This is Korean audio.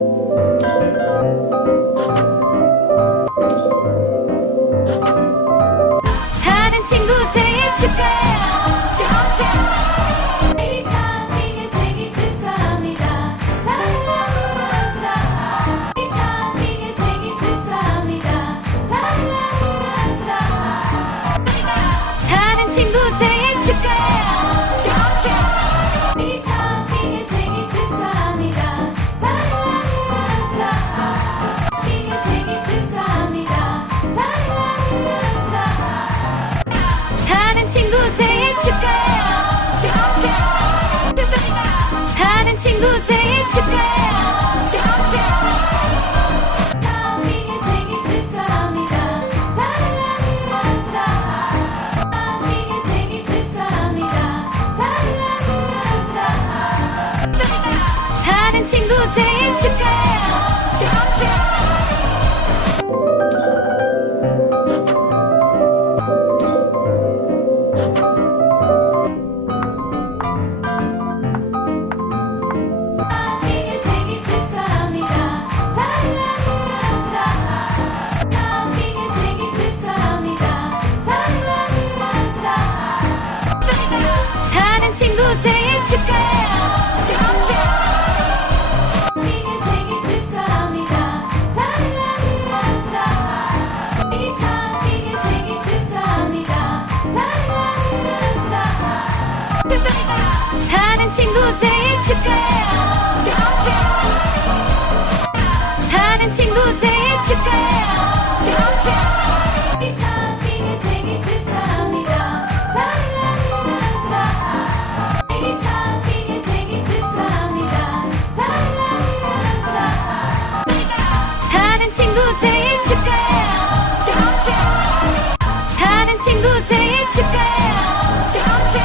사는 친구 생 친구 생일 축하해요. 축하 사는 친구 생일 축하해요. 축하 생일 생일 축하합니다. 사랑하는 사람 생일 생일 축하합니다. 사랑하는 사람 사는 친구 생일 축하해요. 축하 친구 생일 축하해요. 친구 생일 축하해요 사는 친구 생일 축하해 축축 사는 친구 생일 축하해 축축